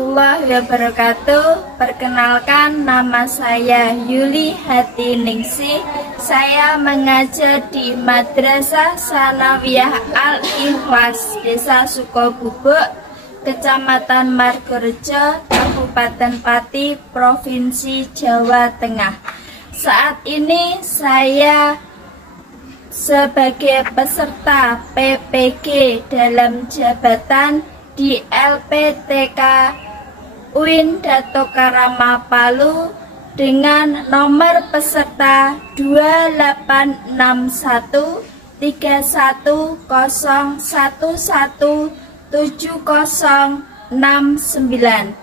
warahmatullahi wabarakatuh. Perkenalkan, nama saya Yuli Hati Ningsih. Saya mengajar di Madrasah Sanawiyah Al-Ikhlas, Desa Sukobubuk, Kecamatan Margorejo, Kabupaten Pati, Provinsi Jawa Tengah. Saat ini saya sebagai peserta PPG dalam jabatan di LPTK UIN Dato Karama Palu dengan nomor peserta 2861 31011709.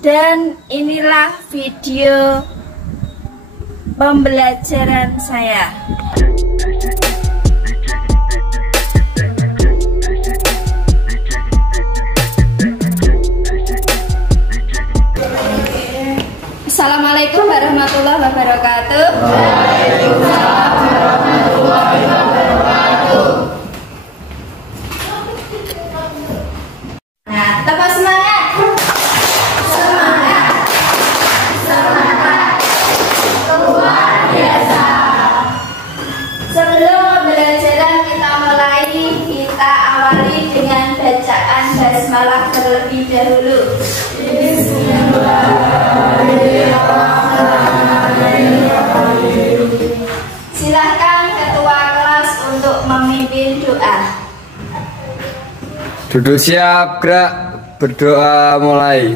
Dan inilah video pembelajaran saya. Assalamualaikum warahmatullahi wabarakatuh. Waalaikumsalam warahmatullahi wabarakatuh. Nah, tepat semangat. Semangat. Semangat. Luar biasa. Sebelum pembelajaran kita mulai, kita awali dengan bacaan basmalah terlebih dahulu. Silahkan ketua kelas untuk memimpin doa. Duduk siap, gerak, berdoa mulai.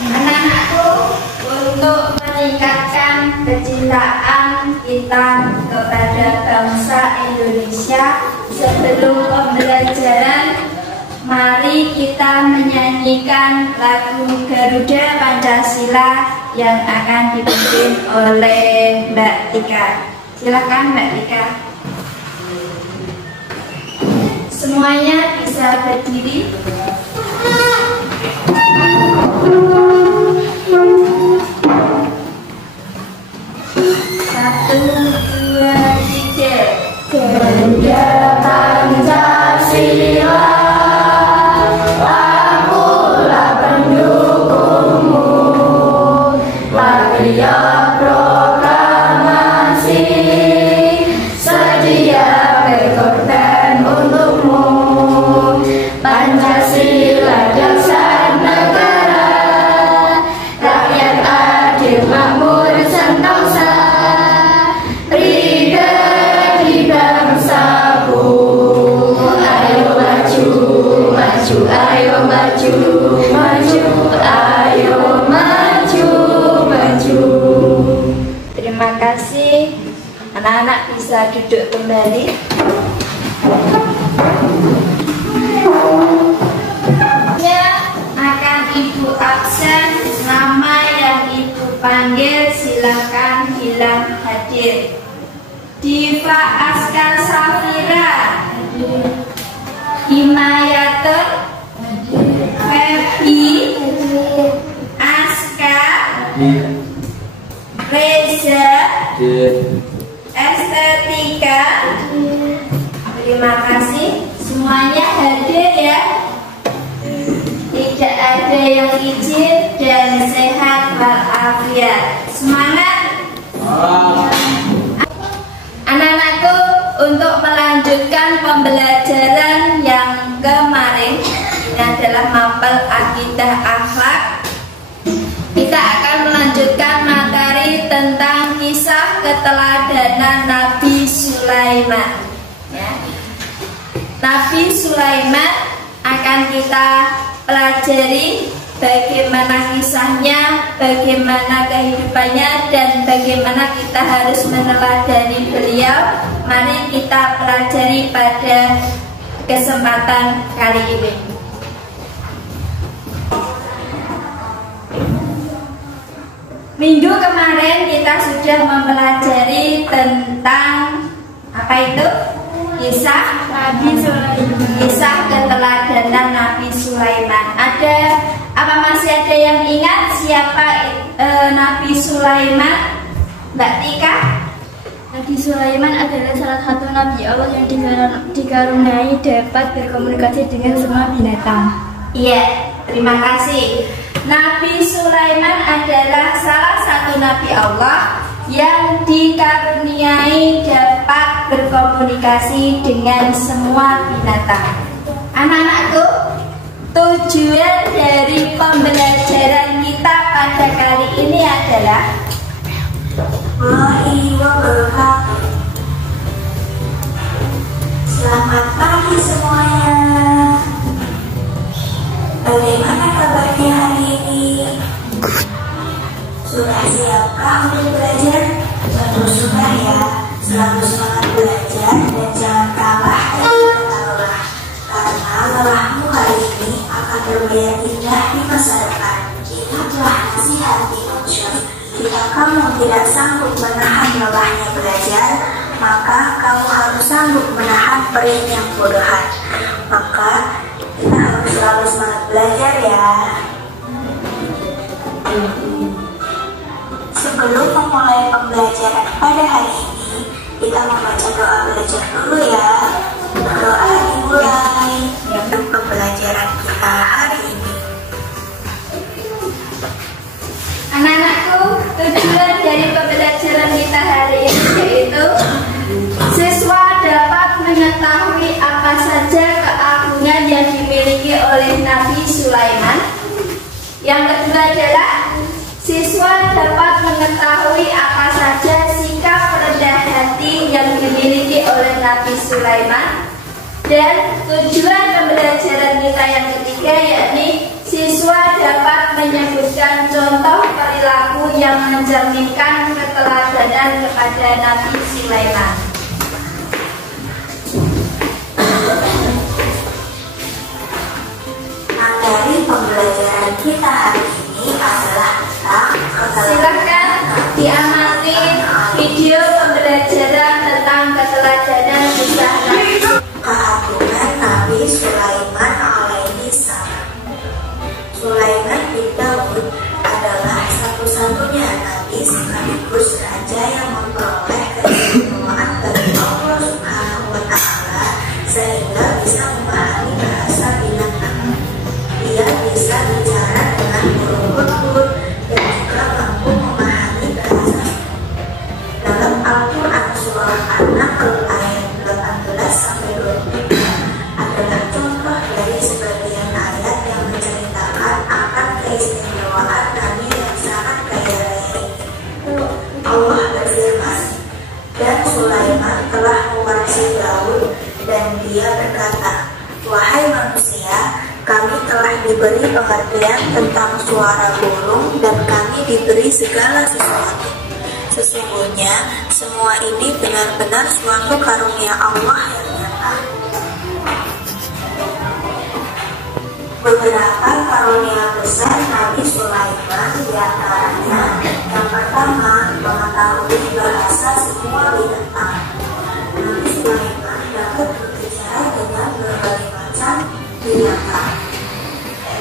Anak-anakku, untuk meningkatkan kecintaan kita kepada bangsa Indonesia, sebelum pembelajaran, mari kita menyanyikan lagu Garuda Pancasila yang akan dipimpin oleh Mbak Tika. Silakan Mbak Tika. Semuanya bisa berdiri. Satu, dua, tiga. Garuda Pancasila, akulah pendukungmu. Patriot proklamasi, sedia berkorban Anak-anak bisa duduk kembali. Akan Ibu absen, nama yang Ibu panggil silakan bilang hadir. Diva Askar Safira, Himayatur, Febi, Aska, Reza, Estetika. Terima kasih semuanya hadir ya. Tidak ada yang izin dan sehat walafiat. Semangat anak-anakku untuk melanjutkan pembelajaran yang kemarin. Ini adalah mapel akidah akhlak. Kita akan melanjutkan materi tentang kisah keteladanan Nabi Sulaiman ya. Nabi Sulaiman akan kita pelajari bagaimana kisahnya, bagaimana kehidupannya, dan bagaimana kita harus meneladani beliau. Mari kita pelajari pada kesempatan kali ini. Minggu kemarin kita sudah mempelajari tentang apa itu? Kisah Nabi Sulaiman, kisah keteladanan Nabi Sulaiman. Masih ada yang ingat siapa Nabi Sulaiman? Mbak Tika? Nabi Sulaiman adalah salah satu nabi Allah yang dikaruniai dapat berkomunikasi dengan semua binatang. Iya, terima kasih. Nabi Sulaiman adalah salah satu nabi Allah yang dikaruniai dapat berkomunikasi dengan semua binatang. Anak-anakku, tujuan dari pembelajaran kita pada kali ini adalah Selamat pagi semuanya. Bagaimana kabarnya hari ini? Sudah siapkah untuk belajar? Tentu sudah ya. Selalu semangat belajar dan jangan kalah dan jangan lelah. Karena lelahmu hari ini akan berbayar indah di masa depan. Ingatlah nasihat Imam Syafi'i. Jika kamu tidak sanggup menahan lelahnya belajar, maka kamu harus sanggup menahan perihnya bodohan. Maka kita harus selalu semangat belajar ya. Sebelum memulai pembelajaran pada hari ini, kita membaca doa belajar dulu ya. Doa dimulai untuk pembelajaran kita hari ini. anak-anakku, tujuan dari pembelajaran kita hari ini yaitu siswa dapat mengetahui apa saja keagungan yang dimiliki oleh Nabi Sulaiman. Yang kedua adalah siswa dapat mengetahui apa saja sikap rendah hati yang dimiliki oleh Nabi Sulaiman. Dan tujuan pembelajaran kita yang ketiga yakni siswa dapat menyebutkan contoh perilaku yang mencerminkan keteladanan kepada Nabi Sulaiman. Materi pembelajaran kita hari ini adalah tentang Silakan diamati video pembelajaran tentang keteladanan kisah keagungan Nabi Sulaiman alaihi salam. Sulaiman bin Daud adalah satu-satunya nabi sekaligus raja yang memperoleh keistimewaan dari Allah Subhanahu wa Ta'ala sehingga bisa memahami bahasa binatang. Dia bisa bicara dengan burung-burung dan juga mampu memahami bahasa. Dalam Al-Quran surah An-Nahl ayat 18-23 adalah contoh dari sebagian ayat yang menceritakan akan keistimewaan Nabi yang sangat kaya raya. Allah berfirman, dan Sulaiman telah mewarisi Daud dan dia berkata, wahai manusia, kami telah diberi pengertian tentang suara burung dan kami diberi segala sesuatu. Sesungguhnya semua ini benar-benar suatu karunia Allah yang nyata. Beberapa karunia besar Nabi Sulaiman diantaranya yang pertama, mengetahui bahasa semua binatang. Nabi Sulaiman dapat berbicara dengan berbagai macam binatang.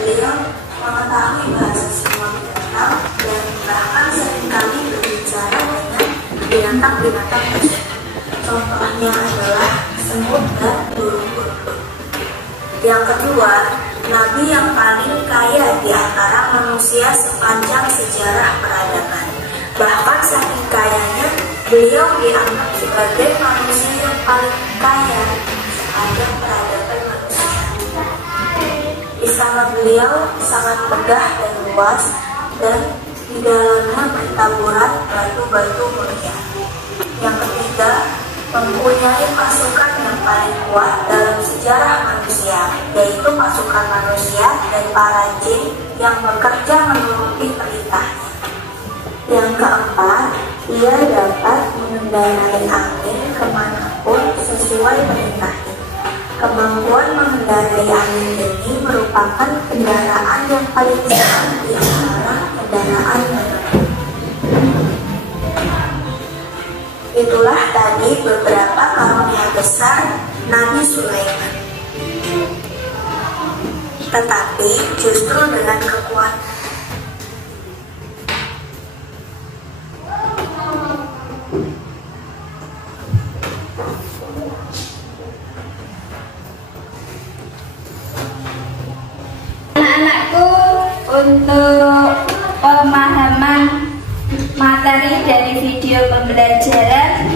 Beliau mengetahui bahasa semua binatang dan bahkan seringkali berbicara dengan binatang-binatang tersebut. Contohnya adalah semut dan burung-burung. Yang kedua, Nabi yang paling kaya di antara manusia sepanjang sejarah peradaban. Bahkan saking kayanya, beliau dianggap sebagai manusia yang paling kaya sepanjang peradaban manusia. Istana beliau sangat megah dan luas, dan di dalamnya bertaburan batu-batu mulia. Yang ketiga, mempunyai pasukan yang paling kuat dalam sejarah manusia, yaitu pasukan manusia dan para jin yang bekerja menuruti perintahnya. Yang keempat, ia dapat mengendarai angin kemanapun sesuai perintahnya. Kemampuan mengendarai angin ini merupakan kendaraan yang paling besar di antara kendaraan manapun. Itulah tadi beberapa karunia besar Nabi Sulaiman. Tetapi justru dengan kekuatan anak-anakku, untuk pemahaman materi dari video pembelajaran,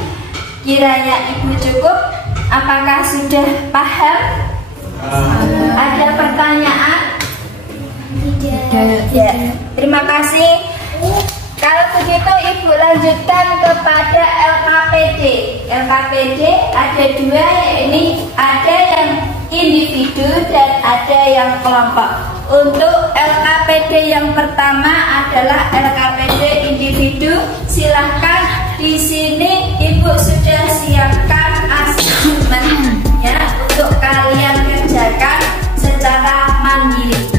kiranya Ibu cukup. Apakah sudah paham? Ada pertanyaan? Tidak. Terima kasih. Kalau begitu Ibu lanjutkan kepada LKPD. LKPD ada dua, ini ada yang individu dan ada yang kelompok. Untuk LKPD yang pertama adalah LKPD individu. Silahkan di sini Ibu sudah siapkan asesmennya untuk kalian kerjakan secara mandiri.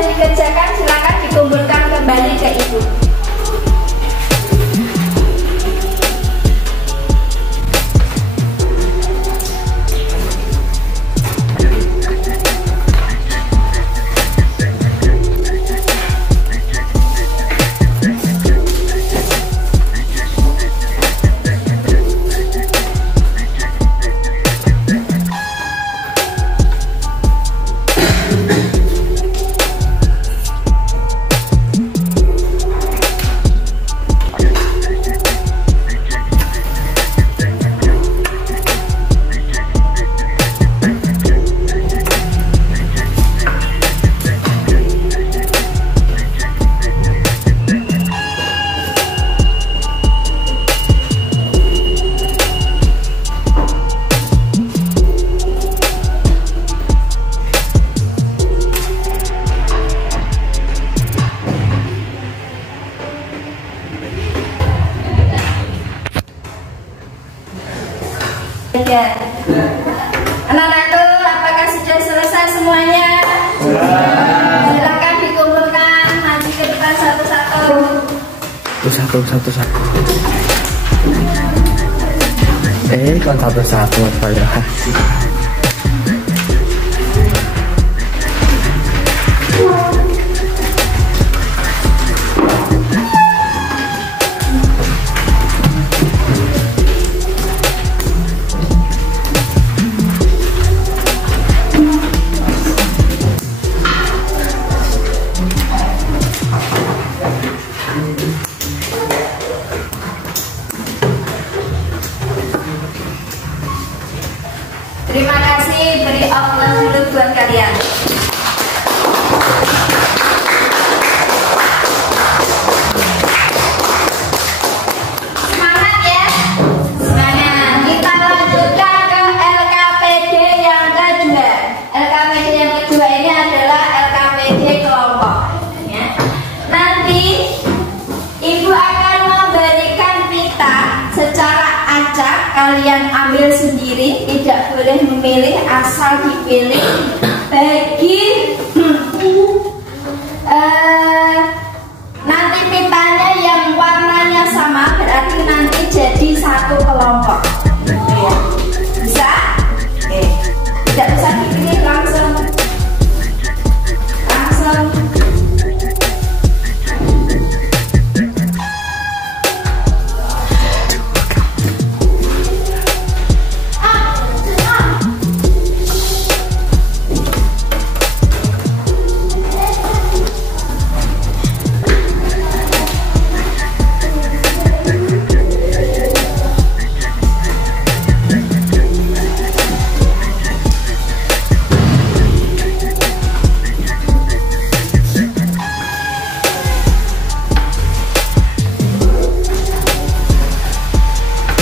Dikerjakan, silakan dikumpulkan kembali ke Ibu. Anak-anakku, apakah sudah selesai semuanya? Silakan dikumpulkan, maju ke depan satu-satu. Satu-satu. Kan satu-satu apa ya? Terima kasih, beri applause dulu buat kalian. Semangat ya, semangat. Kita lanjutkan ke LKPD yang kedua. LKPD yang kedua ini adalah LKPD kelompok. Ya. Nanti Ibu akan memberikan pita secara acak, kalian ambil sendiri, tidak boleh memilih, asal dipilih. Bagi nanti pitanya yang warnanya sama, berarti nanti jadi satu kelompok. Ya. Bisa? Oke. Tidak usah dipilih, langsung.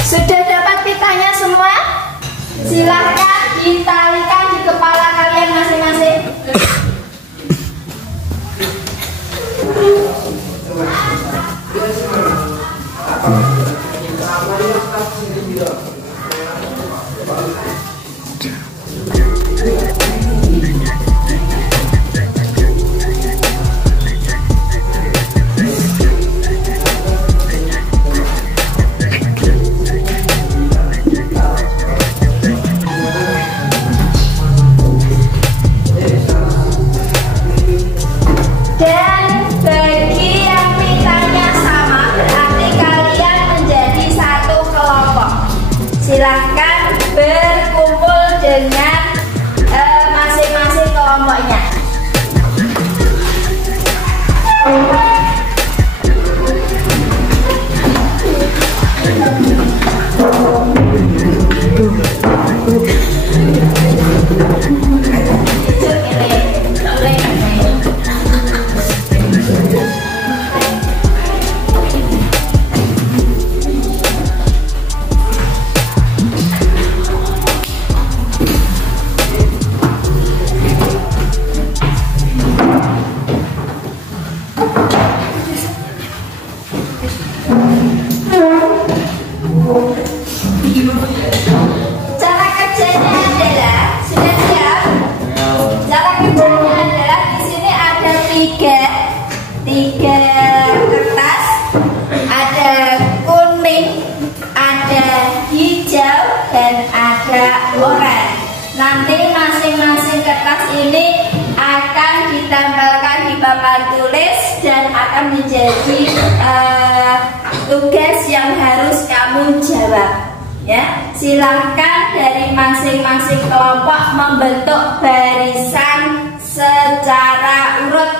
Sudah dapat pitanya semua? Silahkan ditalikan di kepala kalian masing-masing. Silahkan berkumpul dengan masing-masing kelompoknya. Cara kerjanya adalah, sudah siap? Cara kerjanya adalah di sini ada tiga kertas, ada kuning, ada hijau, dan ada oranye. Nanti masing-masing kertas ini akan ditempelkan di papan tulis dan akan menjadi tugas yang harus kamu jawab. Ya, silahkan dari masing-masing kelompok membentuk barisan secara urut.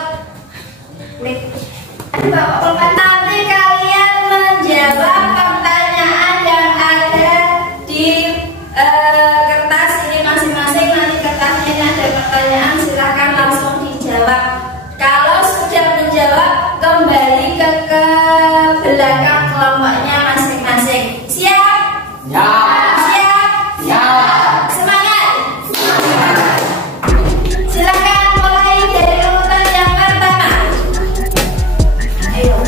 Nanti kalian menjawab pertanyaan yang ada di kertas ini masing-masing. Nanti kertasnya ini ada pertanyaan, silahkan langsung dijawab. Kalau sudah menjawab, kembali ke belakang kelompoknya masing-masing. Siap? Ya. Siap? Ya. Semangat? Semangat. Silakan mulai dari urutan yang pertama. Ayo.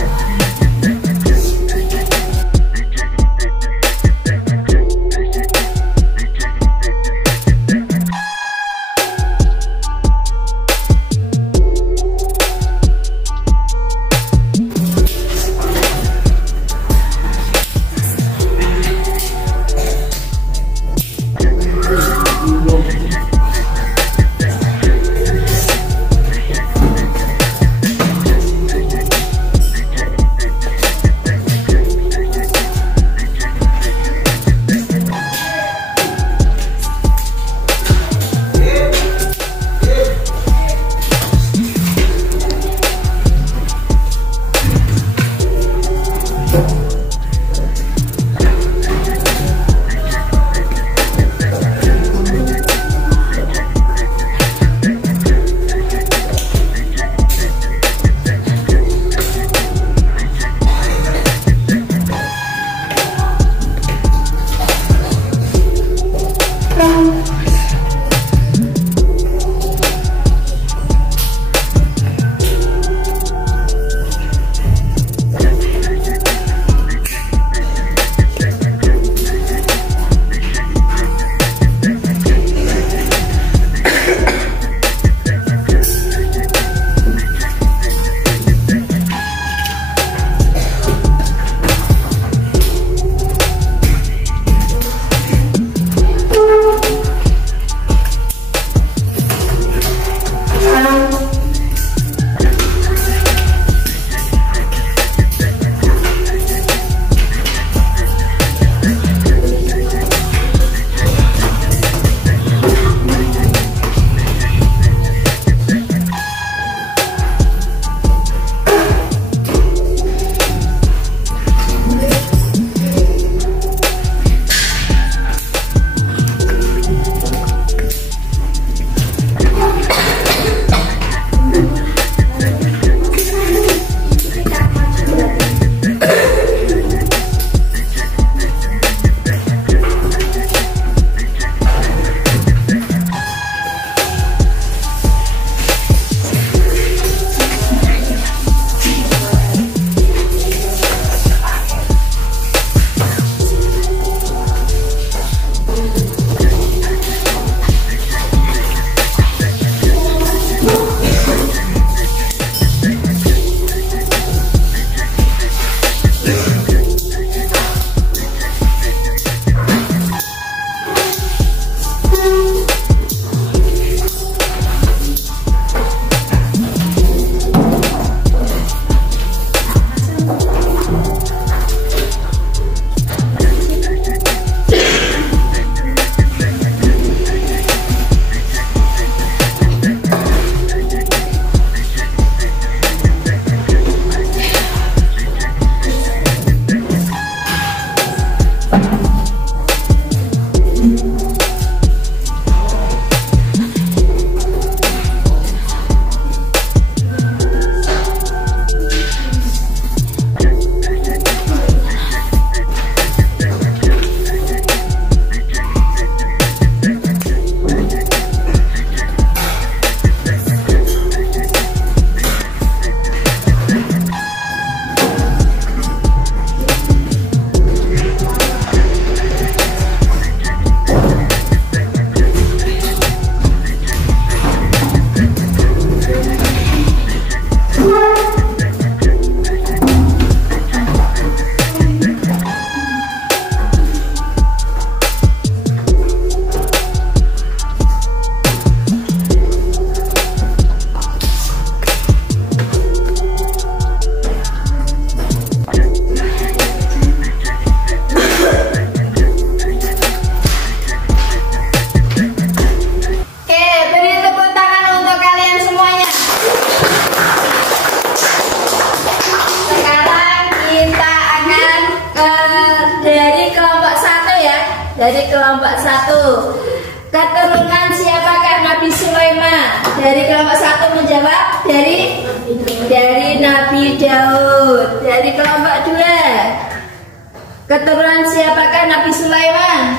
Dari Nabi Daud. Dari kelompok 2. Keturunan siapakah Nabi Sulaiman?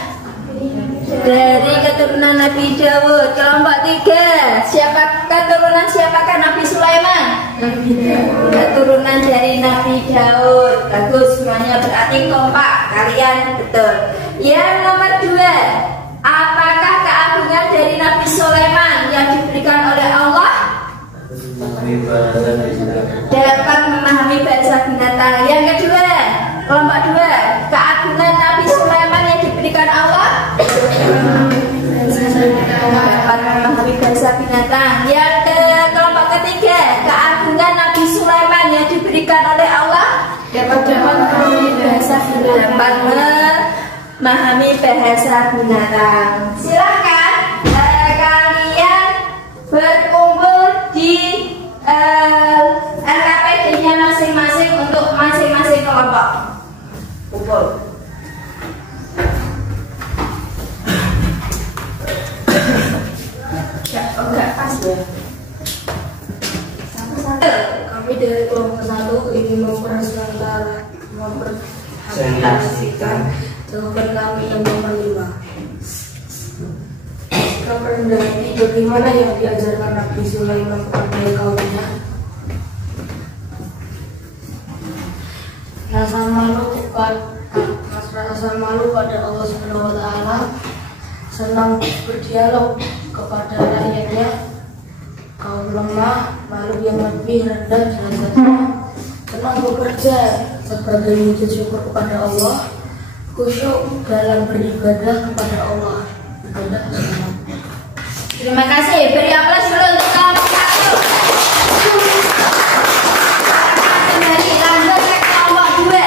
Dari keturunan Nabi Daud. Kelompok 3. Keturunan siapakah Nabi Sulaiman? Keturunan dari Nabi Daud. Bagus, semuanya berarti kompak. Kalian betul. Yang nomor 2. Apakah keagungan dari Nabi Sulaiman yang diberikan oleh Allah? Dapat memahami bahasa binatang. Yang kedua, kelompok 2. Keagungan Nabi Sulaiman yang diberikan Allah dapat memahami bahasa binatang. Yang kelompok ketiga, keagungan Nabi Sulaiman yang diberikan oleh Allah dapat memahami bahasa binatang. Memahami bahasa binatang. Silakan kalian berkumpul di LKPD-nya masing-masing untuk masing-masing kelompok. Kumpul. Ya, enggak pas ya. Kami dari kelompok 1 ingin mempresentasikan jawaban kami yang nomor 5. Kerendahan bagaimana yang diajarkan Nabi Sulaiman kepada kaumnya? Rasa malu pada Allah Subhanahu wa taala, senang berdialog kepada rakyatnya, kaum lemah, malu yang lebih rendah derajatnya, senang bekerja sebagai wujud syukur kepada Allah, khusyuk dalam beribadah kepada Allah. Terima kasih. Beri aplaus dulu untuk kelompok 1. Kembali lanjut ke kelompok 2.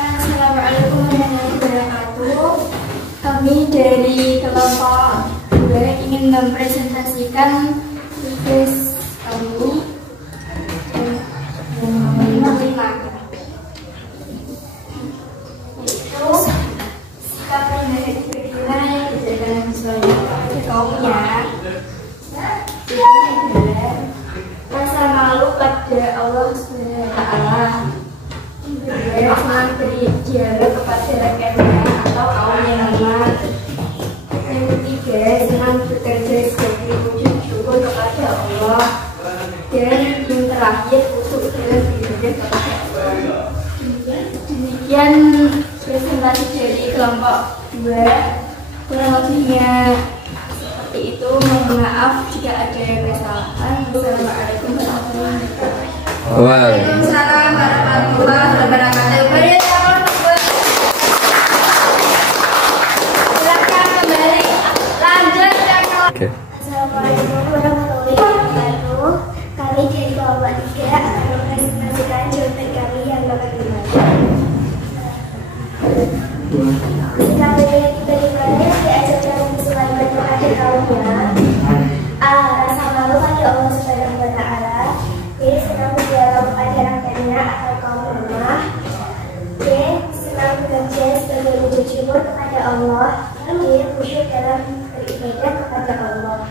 Assalamualaikum warahmatullahi wabarakatuh. Kami dari kelompok 2 ingin mempresentasikan tugas kami yang nomor 5. Itu sikap rendah hati bagaimana yang diajarkan Nabi kaumnya. Ini adalah rasa malu pada Allah Subhanahu wa taala. Senang berdialog kepada rakyatnya atau kaum yang lemah. Yang ketiga, senang bekerja sebagai wujud syukur kepada Allah. Dan yang terakhir, khusyuk dalam beribadah kepada Allah. Demikian presentasi dari kelompok 2. Kurang lebihnya seperti itu. Mohon maaf jika ada kesalahan. Wassalamualaikum warahmatullahi wabarakatuh. Waalaikumsalam warahmatullahi wabarakatuh. Beri aplaus buat. Silakan kembali lanjut ke kelompok. Assalamualaikum warahmatullahi wabarakatuh. Kami dari kelompok 3 akan mempresentasikan jawaban kami yang nomor 5. Sikap bagaimana yang diajarkan Nabi Sulaiman kepada kaumnya? A. Rasa malu pada Allah Subhanahu wa taala. B. Senang berdialog kepada rakyatnya atau kaum lemah. C. Senang bekerja sebagai wujud syukur kepada Allah. D. Khusyuk dalam beribadah kepada Allah.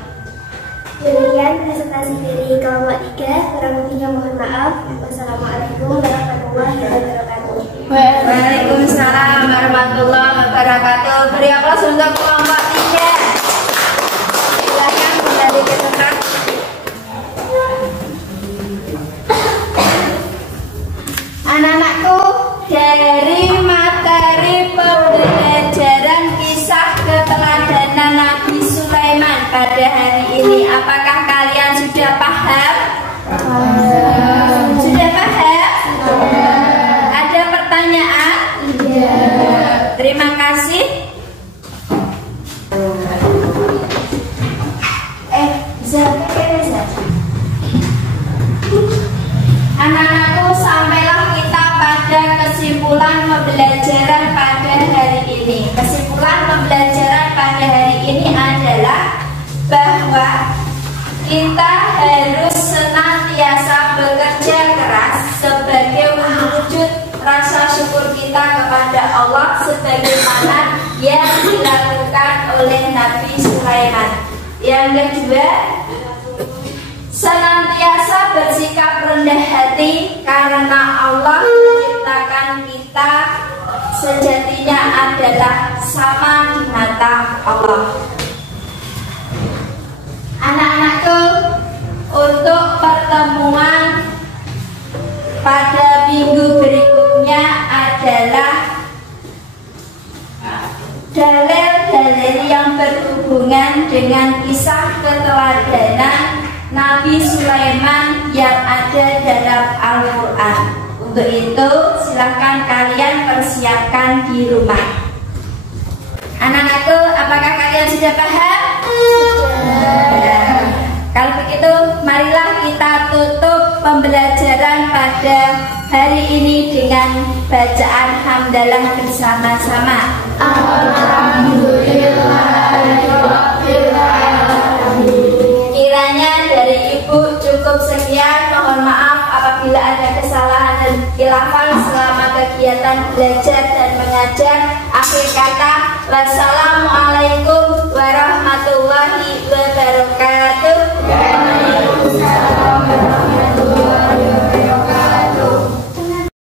Demikian presentasi dari kelompok 3. Kurang lebihnya mohon maaf. Wassalamualaikum warahmatullahi wabarakatuh. Waalaikumsalam warahmatullahi wabarakatuh. Beri aplaus untuk kelompok 3. Silakan kembali ke tempat. Anak-anakku, dari materi pembelajaran kisah keteladanan Nabi Sulaiman pada hari ini, apakah kalian sudah paham? Sudah paham? Ada pertanyaan? Terima kasih. Anak-anakku, sampailah kita pada kesimpulan pembelajaran pada hari ini. Kesimpulan pembelajaran pada hari ini adalah bahwa kita harus senantiasa bekerja keras sebagai wujud rasa syukur kita kepada Allah sebagaimana yang dilakukan oleh Nabi Sulaiman. Yang kedua, senantiasa bersikap rendah hati karena Allah menciptakan kita sejatinya adalah sama di mata Allah. Anak-anakku, untuk pertemuan pada minggu berikutnya adalah dalil-dalil yang berhubungan dengan kisah keteladanan Nabi Sulaiman yang ada dalam Al-Quran. Untuk itu silakan kalian persiapkan di rumah. Anak-anakku, apakah kalian sudah paham? Kalau begitu, marilah kita tutup pembelajaran pada hari ini dengan bacaan hamdalah bersama-sama. Kiranya dari Ibu cukup sekian. Mohon maaf apabila ada kesalahan dan khilafan selama kegiatan belajar dan mengajar. Akhir kata, wassalamualaikum